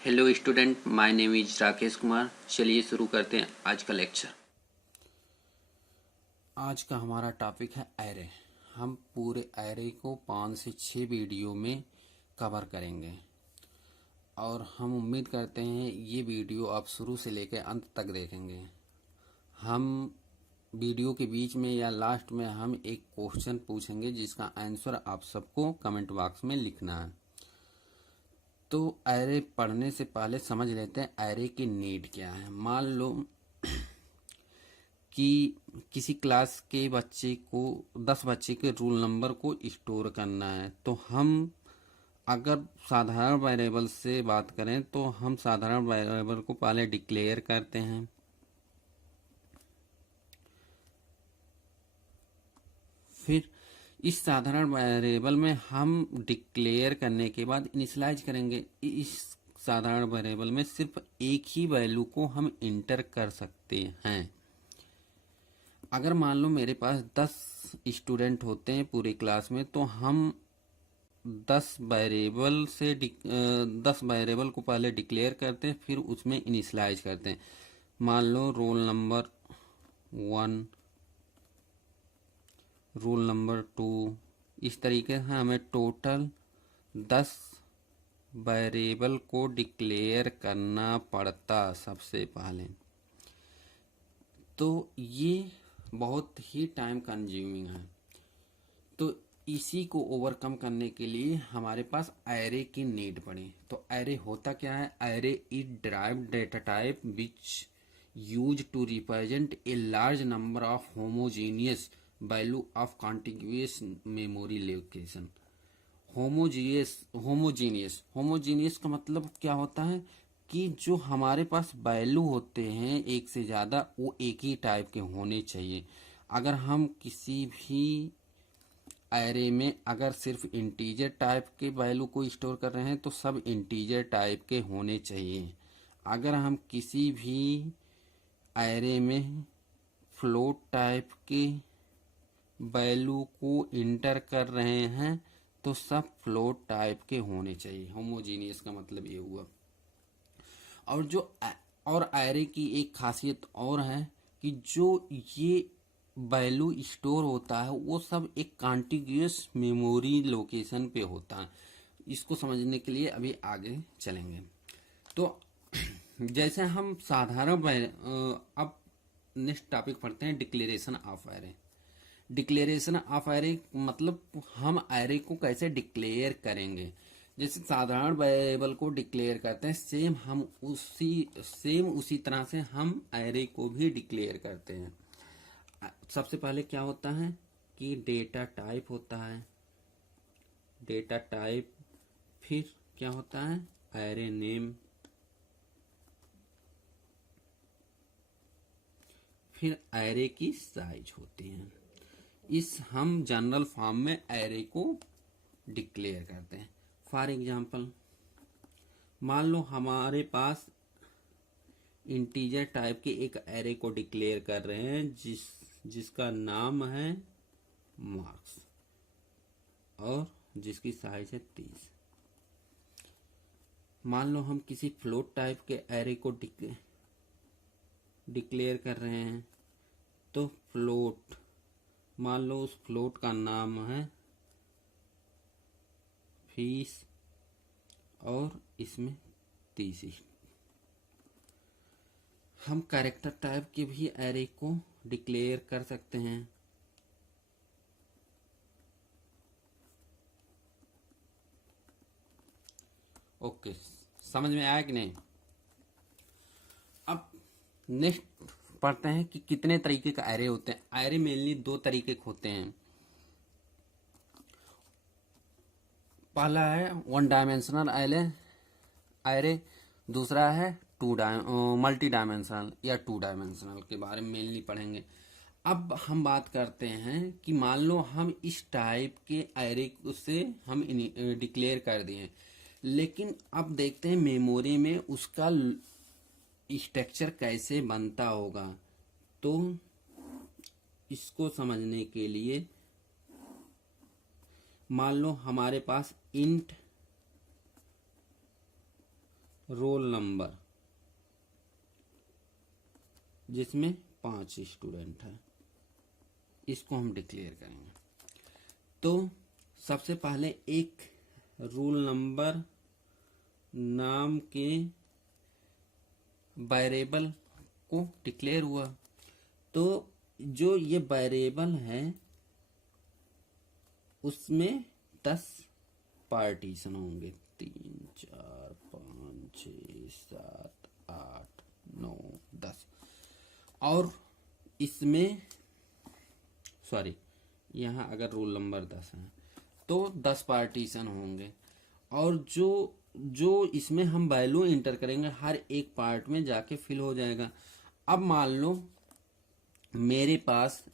Hello student, my name is Rakesh Kumar. चलिए शुरू करते हैं आज का लेक्चर। आज का हमारा टॉपिक है एरे। हम पूरे एरे को 5 से 6 वीडियो में कवर करेंगे और हम उम्मीद करते हैं ये वीडियो आप शुरू से लेकर अंत तक देखेंगे। हम वीडियो के बीच में या लास्ट में हम एक क्वेश्चन पूछेंगे जिसका आंसर आप सबको कमेंट बॉक्स में लिखना है। तो एरे पढ़ने से पहले समझ लेते हैं एरे की नीड क्या है। मान लो कि किसी क्लास के बच्चे को 10 बच्चे के रोल नंबर को स्टोर करना है, तो हम अगर साधारण वेरिएबल से बात करें तो हम साधारण वेरिएबल को पहले डिक्लेयर करते हैं। फिर इस साधारण वेरिएबल में हम डिक्लेयर करने के बाद इनिशियलाइज करेंगे। इस साधारण वेरिएबल में सिर्फ एक ही वैल्यू को हम इंटर कर सकते हैं। अगर मान लो मेरे पास 10 स्टूडेंट होते हैं पूरी क्लास में, तो हम 10 वेरिएबल को पहले डिक्लेयर करते हैं, फिर उसमें इनिशियलाइज करते हैं। मान लो रोल नंबर 1, रोल नंबर 2, इस तरीके से हमें टोटल 10 वेरिएबल को डिक्लेयर करना पड़ता सबसे पहले। तो ये बहुत ही टाइम कंज्यूमिंग है। तो इसी को ओवरकम करने के लिए हमारे पास एरे की नीड पड़ी। तो एरे होता क्या है? Array is derived data type which use to represent a large number of homogeneous value of contiguous memory location. Homogeneous का मतलब क्या होता है कि जो हमारे पास वैल्यू होते हैं एक से ज़्यादा, वो एक ही टाइप के होने चाहिए। अगर हम किसी भी एरे में अगर सिर्फ इंटीजर टाइप के वैल्यू को स्टोर कर रहे हैं तो सब इंटीजर टाइप के होने चाहिए। अगर हम किसी भी एरे में फ्लोट टाइप के वैल्यू को इंटर कर रहे हैं तो सब फ्लोट टाइप के होने चाहिए। होमोजीनियस का मतलब ये हुआ। और और एरे की एक खासियत और है कि जो ये वैल्यू स्टोर होता है वो सब एक कॉन्टिग्यूअस मेमोरी लोकेशन पे होता है। इसको समझने के लिए अभी आगे चलेंगे। तो जैसे हम अब नेक्स्ट टॉपिक पढ़ते हैं, declaration of array. Declaration of array मतलब हम एरे को कैसे डिक्लेयर करेंगे। जैसे साधारण वेरिएबल को डिक्लेयर करते हैं, सेम उसी तरह से हम एरे को भी डिक्लेयर करते हैं। सबसे पहले क्या होता है कि डेटा टाइप होता है, डेटा टाइप। फिर क्या होता है? Array name. फिर एरे की साइज होती है। इस हम जनरल फॉर्म में एरे को डिक्लेयर करते हैं। फॉर एग्जाम्पल, मान लो हमारे पास इंटीजर टाइप के एक एरे को डिक्लेयर कर रहे हैं जिसका नाम है मार्क्स और जिसकी साइज है 30। मान लो हम किसी फ्लोट टाइप के एरे को डिक्लेयर कर रहे हैं, तो फ्लोट, मान लो उस फ्लोट का नाम है फीस और इसमें 30। हम कैरेक्टर टाइप के भी एरे को डिक्लेयर कर सकते हैं। ओके, समझ में आया कि नहीं? अब नेक्स्ट पढ़ते हैं कि कितने तरीके का एरे होते हैं। एरे मेनली 2 तरीके के होते हैं। पहला है 1 डायमेंशनल एरे, दूसरा है मल्टी डायमेंशनल या 2 डायमेंशनल के बारे में मेनली पढ़ेंगे। अब हम बात करते हैं कि मान लो हम इस टाइप के एरे से हम डिक्लेयर कर दिए, लेकिन अब देखते हैं मेमोरी में उसका स्ट्रक्चर कैसे बनता होगा। तो इसको समझने के लिए मान लो हमारे पास इंट रोल नंबर जिसमें 5 स्टूडेंट हैं, इसको हम डिक्लेयर करेंगे। तो सबसे पहले एक रोल नंबर नाम के वेरिएबल को डिक्लेयर हुआ। तो जो ये वेरिएबल है उसमें 10 पार्टीशन होंगे, 3 4 5 6 7 8 9 10। और इसमें सॉरी, यहाँ अगर रोल नंबर 10 है तो 10 पार्टीशन होंगे। और जो इसमें हम वैल्यू इंटर करेंगे हर एक पार्ट में जाके फिल हो जाएगा। अब मान लो मेरे पास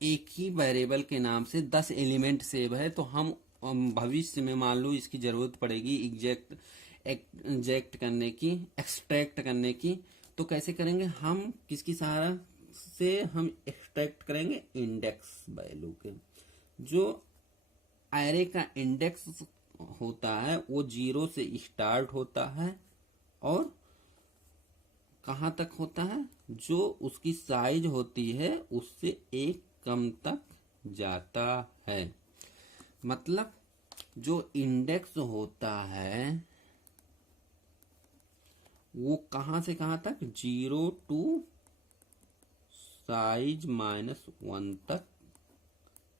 एक ही वेरिएबल के नाम से 10 एलिमेंट सेव है, तो हम भविष्य में मान लो इसकी जरूरत पड़ेगी एग्जैक्ट करने की, एक्सट्रैक्ट करने की। तो कैसे करेंगे हम, किसकी सहारा से हम एक्सट्रैक्ट करेंगे? इंडेक्स वैल्यू के। जो एरे का इंडेक्स होता है वो 0 से स्टार्ट होता है और कहाँ तक होता है? जो उसकी साइज होती है उससे एक कम तक जाता है। मतलब जो इंडेक्स होता है वो कहाँ से कहाँ तक? 0 टू साइज -1 तक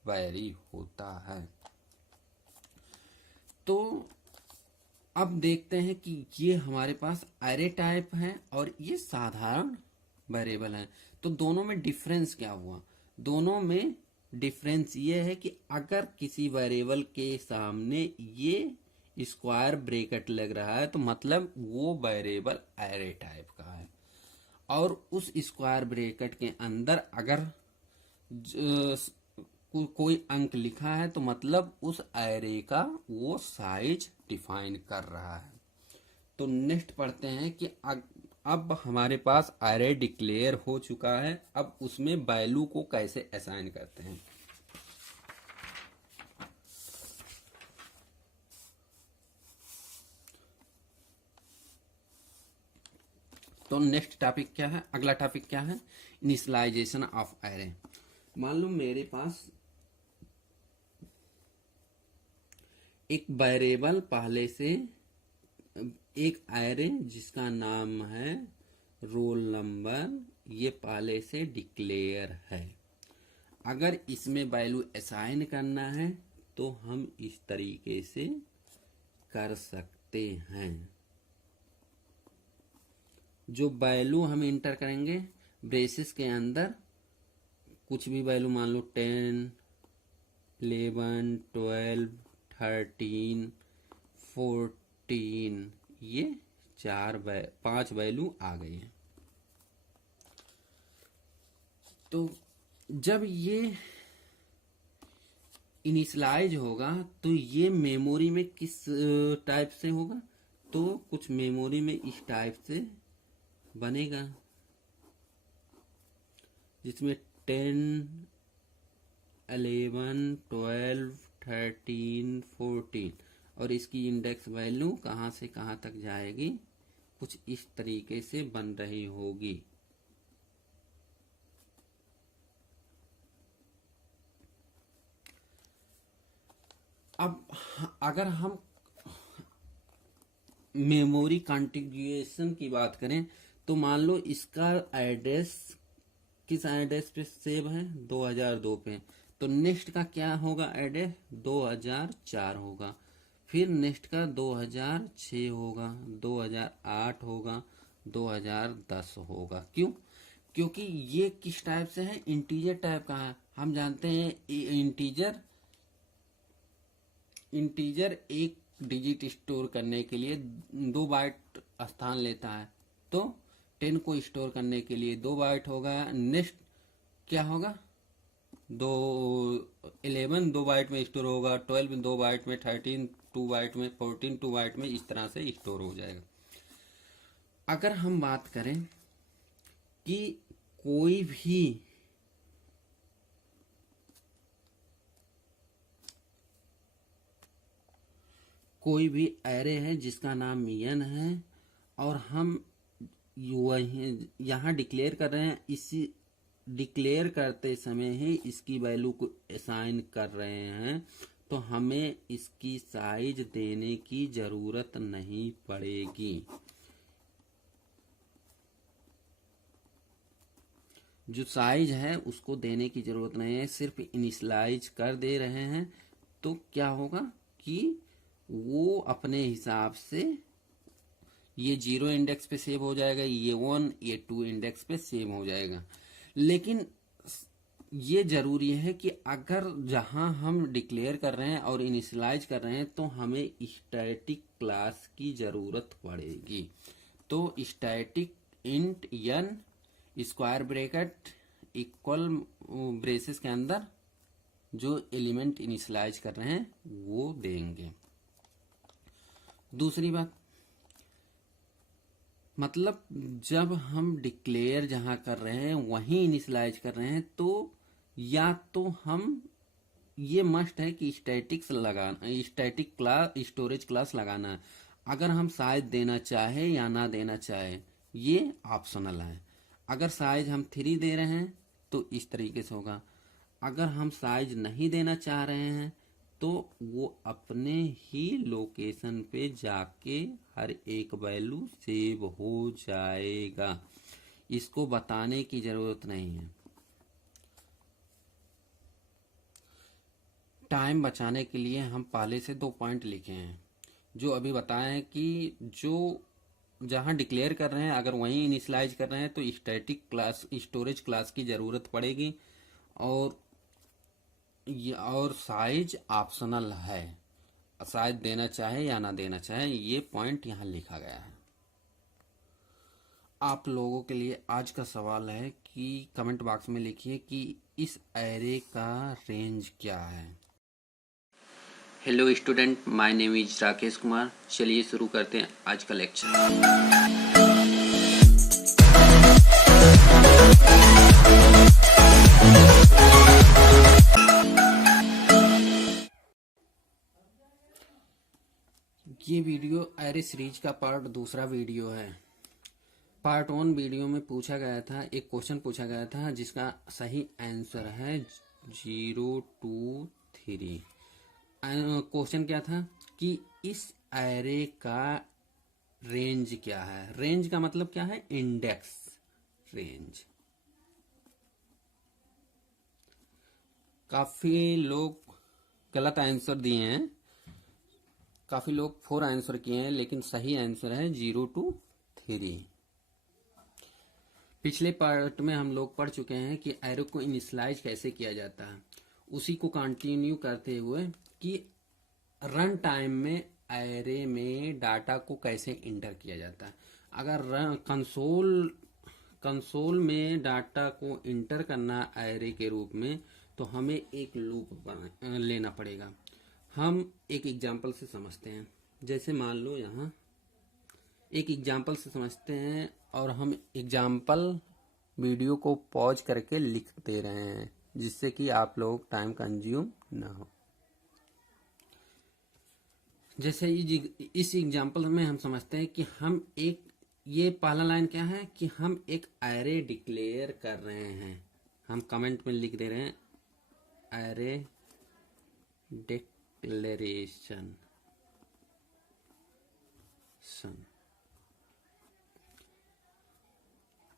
वैरी होता है। तो अब देखते हैं कि ये हमारे पास एरे टाइप है और ये साधारण वेरिएबल है। तो दोनों में डिफरेंस क्या हुआ? दोनों में डिफरेंस ये है कि अगर किसी वेरिएबल के सामने ये स्क्वायर ब्रैकेट लग रहा है तो मतलब वो वेरिएबल एरे टाइप का है। और उस स्क्वायर ब्रैकेट के अंदर अगर कोई अंक लिखा है तो मतलब उस एरे का वो साइज डिफाइन कर रहा है। तो नेक्स्ट पढ़ते हैं कि अब हमारे पास एरे डिक्लेयर हो चुका है, अब उसमें वैल्यू को कैसे असाइन करते हैं। तो नेक्स्ट टॉपिक क्या है? अगला टॉपिक क्या है? Initialization of array. मान लो मेरे पास एक वेरिएबल पहले से, एक एरे जिसका नाम है रोल नंबर, ये पहले से डिक्लेयर है। अगर इसमें वैल्यू असाइन करना है तो हम इस तरीके से कर सकते हैं। जो वैल्यू हम इंटर करेंगे ब्रेसेस के अंदर, कुछ भी वैल्यू मान लो 10 11 12 13 14, ये 5 वैल्यू आ गई है। तो जब ये इनिशियलाइज होगा तो ये मेमोरी में किस टाइप से होगा? तो कुछ मेमोरी में इस टाइप से बनेगा जिसमें 10 11 12 13 14 और इसकी इंडेक्स वैल्यू कहाँ से कहाँ तक जाएगी, कुछ इस तरीके से बन रही होगी। अब अगर हम मेमोरी कॉन्फ़िगरेशन की बात करें तो मान लो इसका एड्रेस किस एड्रेस पे सेव है? 2002 पे। तो नेक्स्ट का क्या होगा एड्रेस? 2004 होगा। फिर नेक्स्ट का 2006 होगा, 2008 होगा, 2010 होगा। क्यों? क्योंकि ये किस टाइप से है? इंटीजर टाइप का है। हम जानते हैं इंटीजर एक डिजिट स्टोर करने के लिए 2 बाइट स्थान लेता है। तो 10 को स्टोर करने के लिए 2 बाइट होगा। नेक्स्ट क्या होगा? 11 2 बाइट में स्टोर होगा, 12 2 बाइट में, 13 2 बाइट में, 14 2 बाइट में, इस तरह से स्टोर हो जाएगा। अगर हम बात करें कि कोई भी एरे है जिसका नाम n है और हम वही यहाँ डिक्लेयर कर रहे हैं, इसी डिक्लेयर करते समय ही इसकी वैल्यू को असाइन कर रहे हैं, तो हमें इसकी साइज देने की जरूरत नहीं पड़ेगी। जो साइज है उसको देने की जरूरत नहीं है, सिर्फ इनिशियलाइज कर दे रहे हैं। तो क्या होगा कि वो अपने हिसाब से ये 0 इंडेक्स पे सेव हो जाएगा, ये 1 ये 2 इंडेक्स पे सेव हो जाएगा। लेकिन ये जरूरी है कि अगर जहां हम डिक्लेयर कर रहे हैं और इनिशियलाइज कर रहे हैं तो हमें स्टैटिक क्लास की जरूरत पड़ेगी। तो static int n square bracket equal braces के अंदर जो एलिमेंट इनिशियलाइज कर रहे हैं वो देंगे। दूसरी बात, मतलब जब हम डिक्लेयर जहां कर रहे हैं वहीं इनिशियलाइज कर रहे हैं, तो या तो हम ये मस्ट है कि स्टैटिक क्लास स्टोरेज क्लास लगाना है। अगर हम साइज देना चाहे या ना देना चाहे ये ऑप्शनल है। अगर साइज हम 3 दे रहे हैं तो इस तरीके से होगा, अगर हम साइज नहीं देना चाह रहे हैं तो वो अपने ही लोकेशन पे जाके हर एक वैल्यू सेव हो जाएगा, इसको बताने की जरूरत नहीं है। टाइम बचाने के लिए हम पहले से 2 पॉइंट लिखे हैं, जो अभी बताए हैं कि जो जहां डिक्लेयर कर रहे हैं अगर वहीं इनिशियलाइज कर रहे हैं तो स्टैटिक क्लास स्टोरेज क्लास की जरूरत पड़ेगी, और साइज ऑप्शनल है, साइज देना चाहे या ना देना चाहे, ये पॉइंट यहाँ लिखा गया है। आप लोगों के लिए आज का सवाल है कि कमेंट बॉक्स में लिखिए कि इस एरे का रेंज क्या है। Hello student, my name is Rakesh Kumar. चलिए शुरू करते हैं आज का लेक्चर। ये वीडियो एरे सीरीज का पार्ट 2 वीडियो है। पार्ट 1 वीडियो में पूछा गया था, एक क्वेश्चन पूछा गया था जिसका सही आंसर है 0 2 3। क्वेश्चन क्या था कि इस एरे का रेंज क्या है। रेंज का मतलब क्या है, इंडेक्स रेंज। काफी लोग गलत आंसर दिए हैं, काफी लोग 4 आंसर किए हैं, लेकिन सही आंसर है 0 2 3। पिछले पार्ट में हम लोग पढ़ चुके हैं कि एरे को इनिशियलाइज कैसे किया जाता है। उसी को कंटिन्यू करते हुए कि रन टाइम में एरे में डाटा को कैसे इंटर किया जाता है। अगर कंसोल में डाटा को इंटर करना एरे के रूप में, तो हमें एक लूप लेना पड़ेगा। हम एक एग्जांपल से समझते हैं। जैसे मान लो यहाँ एक एग्जांपल से समझते हैं और हम एग्जांपल वीडियो को पॉज करके लिख दे रहे हैं, जिससे कि आप लोग टाइम कंज्यूम ना हो। जैसे इस एग्जांपल में हम समझते हैं कि हम ये पहला लाइन क्या है कि हम एक एरे डिक्लेयर कर रहे हैं। हम कमेंट में लिख दे रहे हैं एरे डिक्लेरेशन।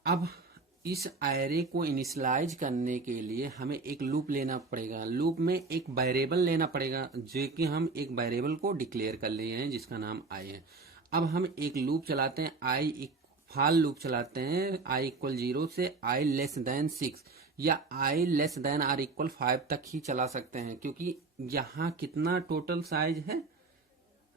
अब इस एरे को इनिशियलाइज करने के लिए हमें एक लूप लेना पड़ेगा। लूप में एक वेरिएबल लेना पड़ेगा, जो कि हम एक वेरिएबल को डिक्लेयर कर लिए हैं जिसका नाम आई है। अब हम एक लूप चलाते हैं, फाल लूप चलाते हैं i = 0 से i < 6 या i <= 5 तक ही चला सकते हैं, क्योंकि यहाँ कितना टोटल साइज है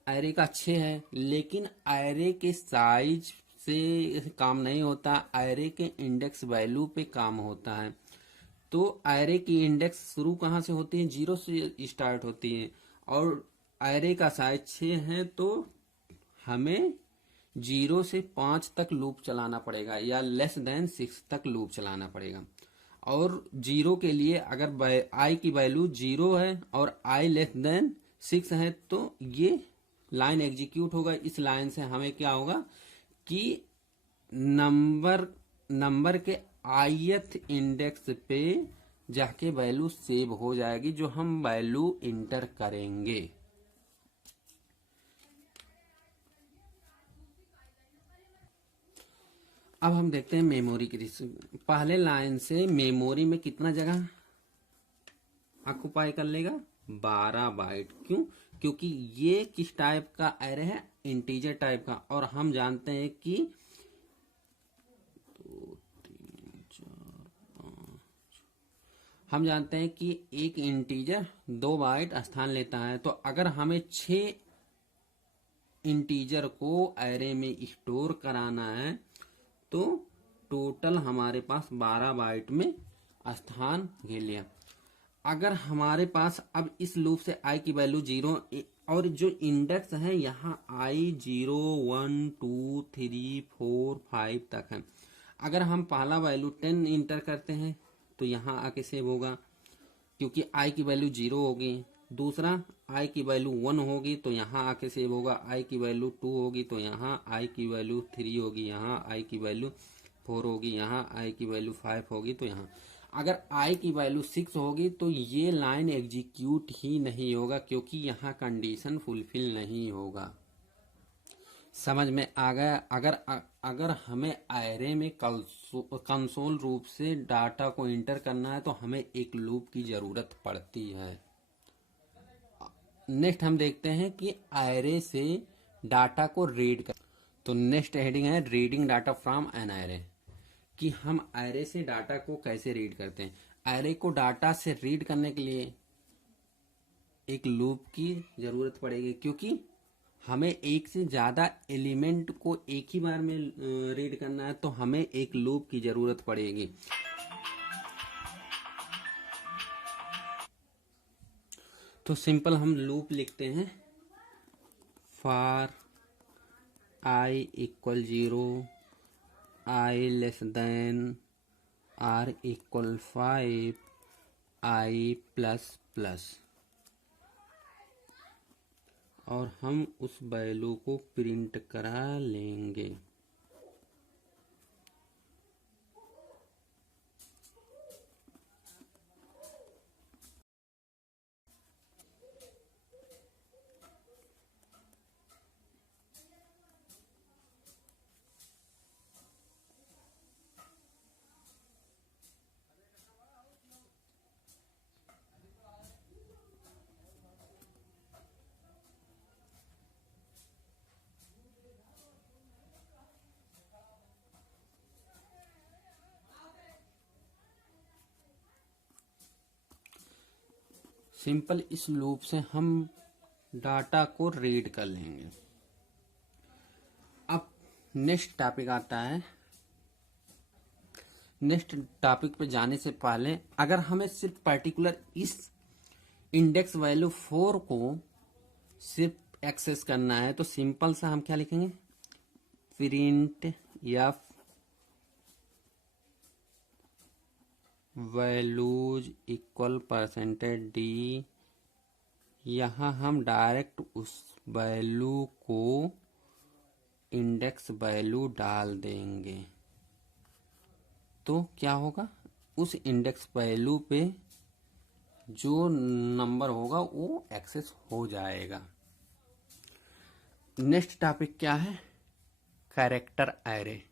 एरे का 6 है। लेकिन एरे के साइज से काम नहीं होता, एरे के इंडेक्स वैल्यू पे काम होता है। तो एरे की इंडेक्स शुरू कहाँ से होती है, 0 से स्टार्ट होती है, और एरे का साइज 6 है, तो हमें 0 से 5 तक लूप चलाना पड़ेगा या <6 तक लूप चलाना पड़ेगा। और 0 के लिए अगर i की वैल्यू 0 है और i <6 है, तो ये लाइन एग्जीक्यूट होगा, इस लाइन से हमें क्या होगा कि नंबर के ith इंडेक्स पे जाके वैल्यू सेव हो जाएगी जो हम वैल्यू इंटर करेंगे। अब हम देखते हैं मेमोरी की पहले लाइन से मेमोरी में कितना जगह ऑक्युपाई कर लेगा, 12 बाइट। क्यों? क्योंकि ये किस टाइप का एरे है, इंटीजर टाइप का, और हम जानते हैं कि 2 3 4 5 हम जानते हैं कि एक इंटीजर 2 बाइट स्थान लेता है। तो अगर हमें 6 इंटीजर को एरे में स्टोर कराना है तो टोटल हमारे पास 12 बाइट में स्थान घेर लिया। अगर हमारे पास अब इस लूप से i की वैल्यू 0 और जो इंडेक्स है यहाँ i 0 1 2 3 4 5 तक है। अगर हम पहला वैल्यू 10 इंटर करते हैं तो यहाँ आके सेव होगा क्योंकि i की वैल्यू 0 होगी। दूसरा i की वैल्यू 1 होगी तो यहाँ आके सेव होगा, i की वैल्यू 2 होगी तो यहाँ i की वैल्यू 3 होगी, यहाँ i की वैल्यू 4 होगी, यहाँ i की वैल्यू 5 होगी। तो यहाँ अगर i की वैल्यू 6 होगी तो ये लाइन एग्जीक्यूट ही नहीं होगा क्योंकि यहाँ कंडीशन फुलफिल नहीं होगा। समझ में आ गया? अगर हमें एरे में कंसोल रूप से डाटा को इंटर करना है तो हमें एक लूप की जरूरत पड़ती है। नेक्स्ट हम देखते हैं कि एरे से डाटा को रीड कर। तो नेक्स्ट हेडिंग है reading data from an array, कि हम एरे से डाटा को कैसे रीड करते हैं। एरे को डाटा से रीड करने के लिए एक लूप की जरूरत पड़ेगी क्योंकि हमें एक से ज्यादा एलिमेंट को एक ही बार में रीड करना है तो हमें एक लूप की जरूरत पड़ेगी। तो सिंपल हम लूप लिखते हैं, for i equal 0, i less than r equal 5, i plus plus, और हम उस वैल्यू को प्रिंट करा लेंगे। सिंपल इस लूप से हम डाटा को रीड कर लेंगे। अब नेक्स्ट टॉपिक आता है। नेक्स्ट टॉपिक पे जाने से पहले अगर हमें सिर्फ पर्टिकुलर इस इंडेक्स वैल्यू 4 को सिर्फ एक्सेस करना है तो सिंपल सा हम क्या लिखेंगे, print F values equal %d। यहाँ हम डायरेक्ट उस वैल्यू को इंडेक्स वैल्यू डाल देंगे तो क्या होगा, उस इंडेक्स वैल्यू पे जो नंबर होगा वो एक्सेस हो जाएगा। नेक्स्ट टॉपिक क्या है, कैरेक्टर एरे।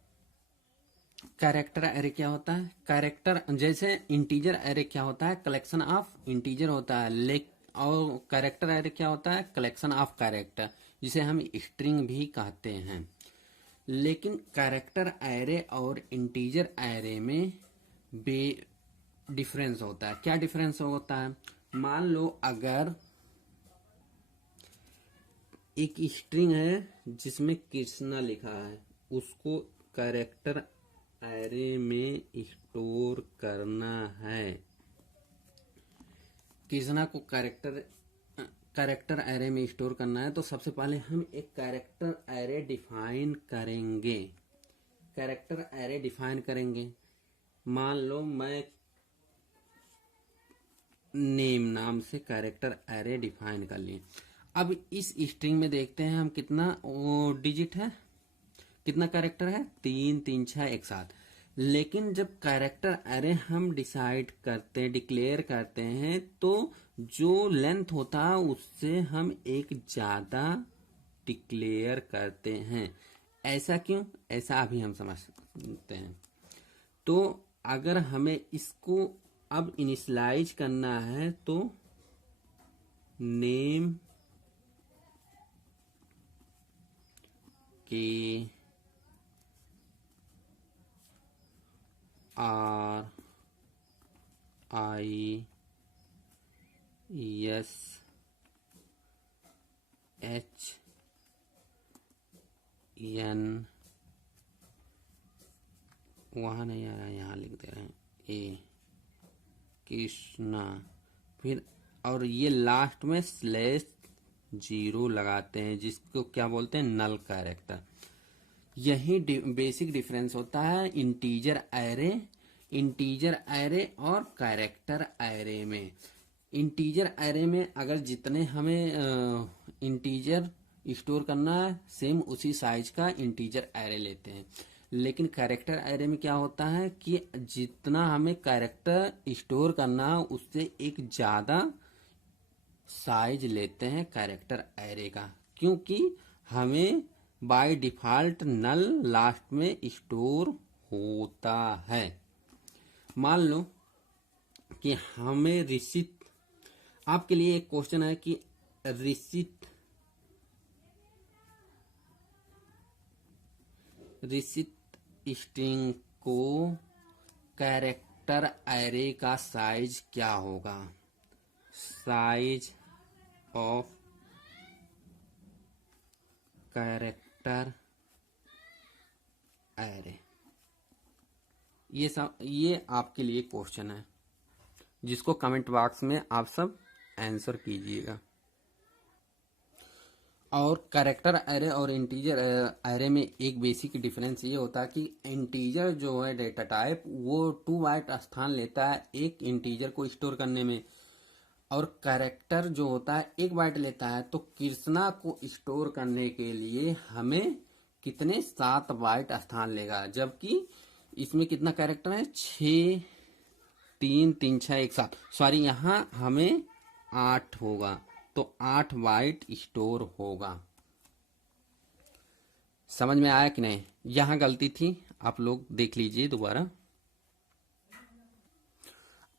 कैरेक्टर एरे क्या होता है, कैरेक्टर जैसे इंटीजर एरे क्या होता है, कलेक्शन ऑफ इंटीजर होता है, और कैरेक्टर एरे क्या होता है, कलेक्शन ऑफ कैरेक्टर, जिसे हम स्ट्रिंग भी कहते हैं। लेकिन कैरेक्टर एरे और इंटीजर एरे में डिफरेंस होता है। क्या डिफरेंस होता है, मान लो अगर एक स्ट्रिंग है जिसमें कृष्णा लिखा है, उसको कैरेक्टर एरे में स्टोर करना है। कृष्णा को कैरेक्टर एरे में स्टोर करना है तो सबसे पहले हम एक कैरेक्टर एरे डिफाइन करेंगे। कैरेक्टर एरे डिफाइन करेंगे, मान लो मैं नेम नाम से कैरेक्टर एरे डिफाइन कर लिए। अब इस स्ट्रिंग में देखते हैं हम कितना डिजिट है, कितना कैरेक्टर है, 3 3 6 एक साथ। लेकिन जब कैरेक्टर अरे हम डिसाइड करते हैं, डिक्लेयर करते हैं, तो जो लेंथ होता है उससे हम एक ज्यादा डिक्लेयर करते हैं। ऐसा क्यों, ऐसा अभी हम समझते हैं। तो अगर हमें इसको अब इनिशियलाइज करना है तो नेम के RISN वहाँ नहीं आ रहा, यहाँ लिख दे रहे हैं ए कृष्णा, फिर और ये लास्ट में /0 लगाते हैं, जिसको क्या बोलते हैं, नल कैरेक्टर। यही बेसिक डिफरेंस होता है इंटीजर एरे और कैरेक्टर एरे में। इंटीजर एरे में अगर जितने हमें इंटीजर स्टोर करना है, सेम उसी साइज का इंटीजर एरे लेते हैं। लेकिन कैरेक्टर एरे में क्या होता है कि जितना हमें कैरेक्टर स्टोर करना है उससे एक ज्यादा साइज लेते हैं कैरेक्टर एरे का, क्योंकि हमें बाय डिफॉल्ट नल लास्ट में स्टोर होता है। मान लो कि हमें रिसीट, आपके लिए एक क्वेश्चन है कि रिसीट स्ट्रिंग को कैरेक्टर एरे का साइज क्या होगा, साइज ऑफ कैरेक्टर एरे। ये आपके लिए क्वेश्चन है जिसको कमेंट बॉक्स में आप सब आंसर कीजिएगा। और कैरेक्टर एरे और इंटीजर एरे में एक बेसिक डिफरेंस ये होता है कि इंटीजर जो है डेटा टाइप वो 2 बाइट स्थान लेता है एक इंटीजर को स्टोर करने में, और कैरेक्टर जो होता है 1 बाइट लेता है। तो कृष्णा को स्टोर करने के लिए हमें कितने 7 बाइट स्थान लेगा, जबकि इसमें कितना कैरेक्टर है, 6 3 3 6 एक साथ, सॉरी यहाँ हमें 8 होगा, तो 8 बाइट स्टोर होगा। समझ में आया कि नहीं, यहां गलती थी, आप लोग देख लीजिए दोबारा।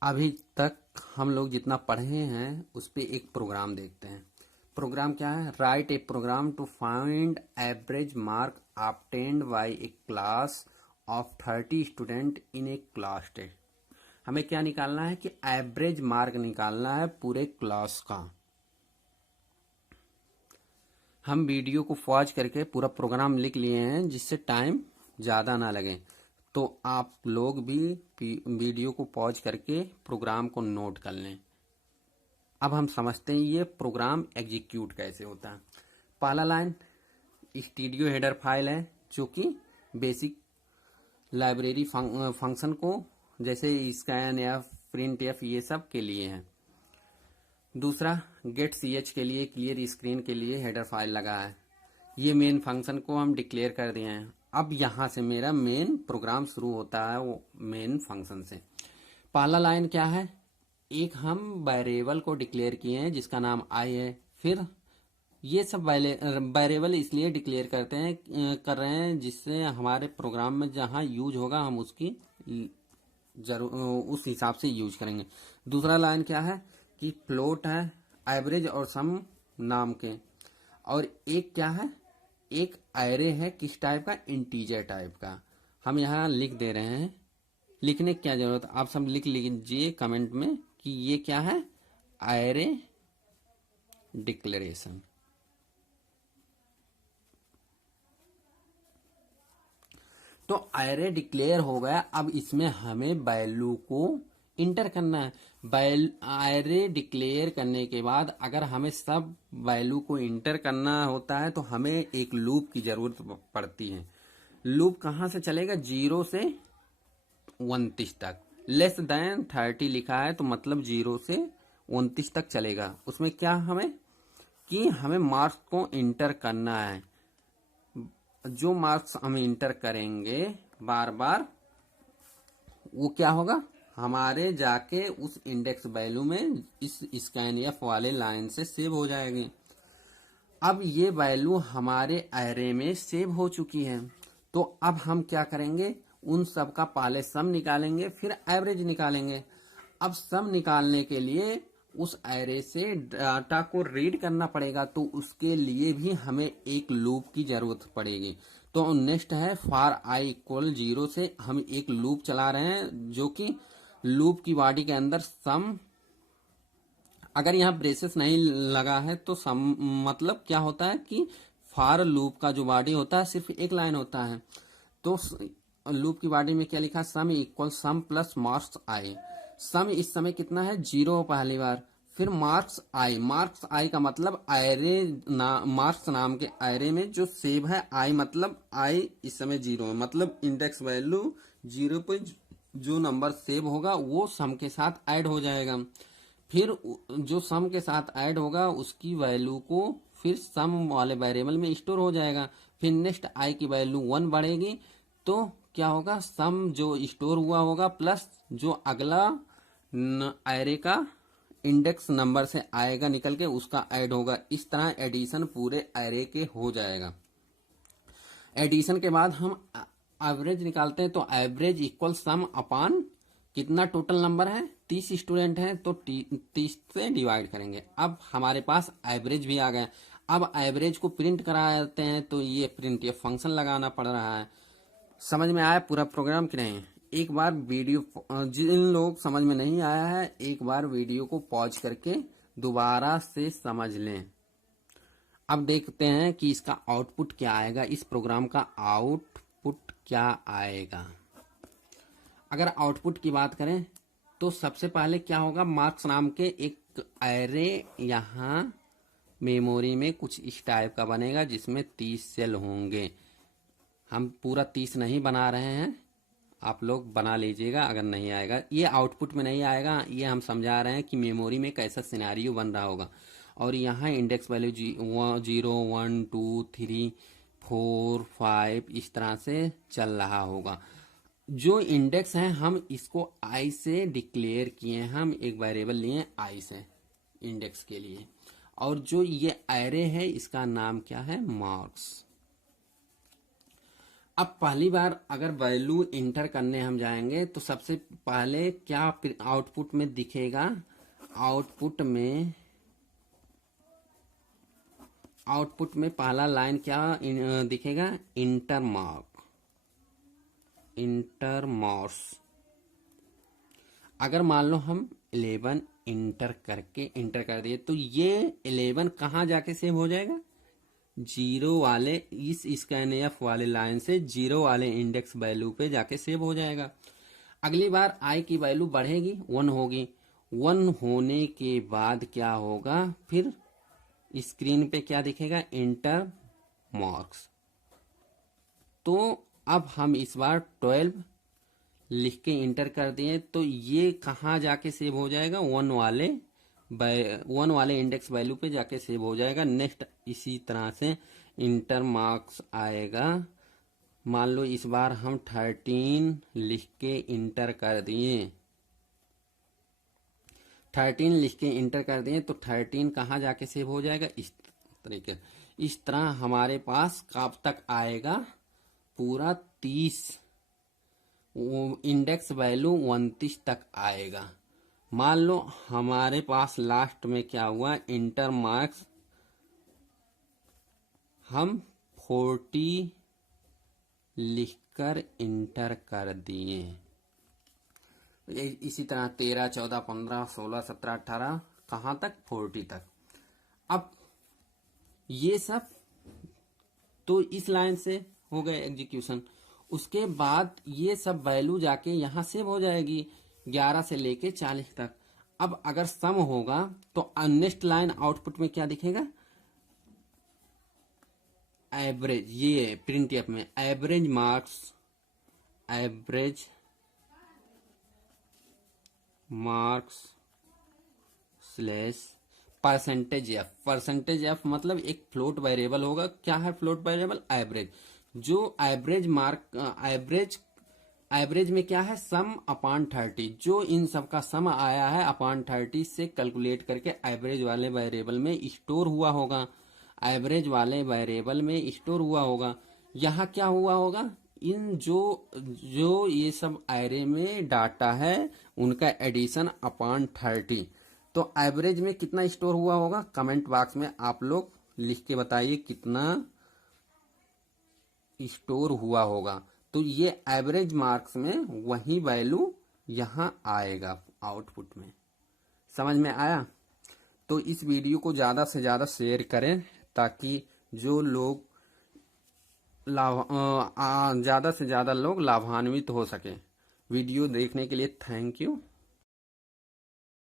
अभी तक हम लोग जितना पढ़े हैं उस पे एक प्रोग्राम देखते हैं। प्रोग्राम क्या है, write a program to find average mark obtained by a class of 30 student in a class test. हमें क्या निकालना है कि एवरेज मार्क निकालना है पूरे क्लास का। हम वीडियो को पॉज करके पूरा प्रोग्राम लिख लिए हैं जिससे टाइम ज़्यादा ना लगे, तो आप लोग भी वीडियो को पॉज करके प्रोग्राम को नोट कर लें। अब हम समझते हैं ये प्रोग्राम एग्जीक्यूट कैसे होता है। पहला लाइन स्टूडियो हेडर फाइल है जो कि बेसिक लाइब्रेरी फंक्शन को, जैसे स्कैन एफ, प्रिंट एफ, ये सब के लिए है। दूसरा गेट ch के लिए, क्लियर स्क्रीन के लिए हेडर फाइल लगा है। ये मेन फंक्शन को हम डिक्लेयर कर दिए हैं। अब यहां से मेरा मेन प्रोग्राम शुरू होता है वो मेन फंक्शन से। पहला लाइन क्या है, एक हम वेरिएबल को डिक्लेयर किए हैं जिसका नाम i है। फिर ये सब वेरिएबल इसलिए डिक्लेयर कर रहे हैं जिससे हमारे प्रोग्राम में जहां यूज होगा हम उसकी उस हिसाब से यूज करेंगे। दूसरा लाइन क्या है कि फ्लोट है, एवरेज और सम नाम के, और एक क्या है, एक एरे है, किस टाइप का, इंटीजर टाइप का। हम यहाँ लिख दे रहे हैं, लिखने की क्या जरूरत, आप सब लिख लीजिए कमेंट में कि ये क्या है, एरे डिक्लेरेशन। तो एरे डिक्लेयर हो गया। अब इसमें हमें वैल्यू को इंटर करना है। एरे डिक्लेयर करने के बाद अगर हमें सब वैल्यू को इंटर करना होता है तो हमें एक लूप की जरूरत पड़ती है। लूप कहां से चलेगा, 0 से 29 तक। लेस देन 30 लिखा है तो मतलब 0 से 29 तक चलेगा। उसमें क्या हमें कि हमें मार्क्स को इंटर करना है। जो मार्क्स हम इंटर करेंगे बार बार, वो क्या होगा, हमारे जाके उस इंडेक्स वैल्यू में इस स्कैनएफ वाले लाइन से सेव हो जाएगी। अब ये वैल्यू हमारे एरे में सेव हो चुकी है, तो अब हम क्या करेंगे, उन सब का पहले सम निकालेंगे, फिर एवरेज निकालेंगे। अब सम निकालने के लिए उस एरे से डाटा को रीड करना पड़ेगा, तो उसके लिए भी हमें एक लूप की जरूरत पड़ेगी। तो नेक्स्ट है फॉर आई इक्वल 0 से हम एक लूप चला रहे हैं, जो कि लूप की बॉडी के अंदर सम, अगर यहाँ ब्रेसेस नहीं लगा है तो सम मतलब क्या होता है कि फॉर लूप का जो बॉडी होता है सिर्फ एक लाइन होता है। तो लूप की बॉडी में क्या लिखा है, sum equal sum plus marks I. Sum इस समय कितना है, 0 पहली बार, फिर मार्क्स आई। मार्क्स आई का मतलब एरे मार्क्स नाम के एरे में जो सेव है आई, मतलब आई इस समय 0 है, मतलब इंडेक्स वैल्यू 0 पे जो नंबर सेव होगा वो सम के साथ ऐड हो जाएगा। फिर जो सम के साथ ऐड होगा उसकी वैल्यू को फिर सम वाले वेरिएबल में स्टोर हो जाएगा। फिर नेक्स्ट आई की वैल्यू 1 बढ़ेगी, तो क्या होगा, सम जो स्टोर हुआ होगा प्लस जो अगला एरे का इंडेक्स नंबर से आएगा निकल के, उसका ऐड होगा। इस तरह एडिशन पूरे एरे के हो जाएगा। एडिशन के बाद हम एवरेज निकालते हैं, तो एवरेज इक्वल सम अपान कितना टोटल नंबर है, 30 स्टूडेंट हैं, तो 30 से डिवाइड करेंगे। अब हमारे पास एवरेज भी आ गया। अब एवरेज को प्रिंट कराते हैं, तो ये प्रिंट ये फंक्शन लगाना पड़ रहा है। समझ में आया पूरा प्रोग्राम कि नहीं? एक बार वीडियो, जिन लोग समझ में नहीं आया है, एक बार वीडियो को पॉज करके दोबारा से समझ लें। अब देखते हैं कि इसका आउटपुट क्या आएगा, इस प्रोग्राम का आउटपुट क्या आएगा। अगर आउटपुट की बात करें तो सबसे पहले क्या होगा, मार्क्स नाम के एक एरे यहाँ मेमोरी में कुछ इस टाइप का बनेगा, जिसमें 30 सेल होंगे। हम पूरा 30 नहीं बना रहे हैं, आप लोग बना लीजिएगा अगर नहीं आएगा। ये आउटपुट में नहीं आएगा, ये हम समझा रहे हैं कि मेमोरी में कैसा सिनेरियो बन रहा होगा। और यहाँ इंडेक्स वैल्यू 0 1 2 3 4 5 इस तरह से चल रहा होगा। जो इंडेक्स है हम इसको आई से डिक्लेयर किए हैं, हम एक वेरिएबल लिए आई से इंडेक्स के लिए। और जो ये एरे है इसका नाम क्या है, मार्क्स। अब पहली बार अगर वैल्यू इंटर करने हम जाएंगे तो सबसे पहले क्या आउटपुट में दिखेगा, आउटपुट में पहला लाइन क्या दिखेगा, इंटर मार्क्स। अगर मान लो हम 11 इंटर कर दिए, तो ये 11 कहाँ जाके सेव हो जाएगा, 0 वाले इस स्कैनएफ वाले लाइन से 0 वाले इंडेक्स वैल्यू पे जाके सेव हो जाएगा। अगली बार आई की वैल्यू बढ़ेगी, 1 होगी। 1 होने के बाद क्या होगा, फिर स्क्रीन पे क्या दिखेगा, इंटर मार्क्स। तो अब हम इस बार 12 लिख के इंटर कर दिए, तो ये कहाँ जाके सेव हो जाएगा, 1 वाले इंडेक्स वैल्यू पे जाके सेव हो जाएगा। नेक्स्ट इसी तरह से इंटर मार्क्स आएगा। मान लो इस बार हम 13 लिख के इंटर कर दिए, 13 लिख के इंटर कर दिए, तो 13 कहाँ जाके सेव हो जाएगा, इस तरीके। इस तरह हमारे पास कब तक आएगा, पूरा 30 इंडेक्स वैल्यू 29 तक आएगा। मान लो हमारे पास लास्ट में क्या हुआ, इंटर मार्क्स हम 40 लिखकर इंटर कर दिए। इसी तरह 13 14 15 16 17 18 कहाँ तक, 40 तक। अब ये सब तो इस लाइन से हो गए एग्जीक्यूशन। उसके बाद ये सब वैल्यू जाके यहाँ सेव हो जाएगी 11 से लेके 40 तक। अब अगर सम होगा तो नेक्स्ट लाइन आउटपुट में क्या दिखेगा, एवरेज। ये प्रिंट एफ में average marks slash percentage F मतलब एक फ्लोट वेरिएबल होगा। क्या है फ्लोट वेरिएबल? एवरेज। जो एवरेज में क्या है? सम अपॉन 30। जो इन सब का सम आया है अपॉन 30 से कैलकुलेट करके एवरेज वाले वेरिएबल में स्टोर हुआ होगा। एवरेज वाले वेरिएबल में स्टोर हुआ होगा। यहाँ क्या हुआ होगा? इन जो जो ये सब एरे में डाटा है उनका एडिशन अपॉन 30। तो एवरेज में कितना स्टोर हुआ होगा? कमेंट बॉक्स में आप लोग लिख के बताइए कितना स्टोर हुआ होगा। तो ये एवरेज मार्क्स में वही वैल्यू यहाँ आएगा आउटपुट में। समझ में आया? तो इस वीडियो को ज़्यादा से ज़्यादा शेयर करें ताकि जो लोग ज़्यादा से ज़्यादा लोग लाभान्वित हो सके। वीडियो देखने के लिए थैंक यू।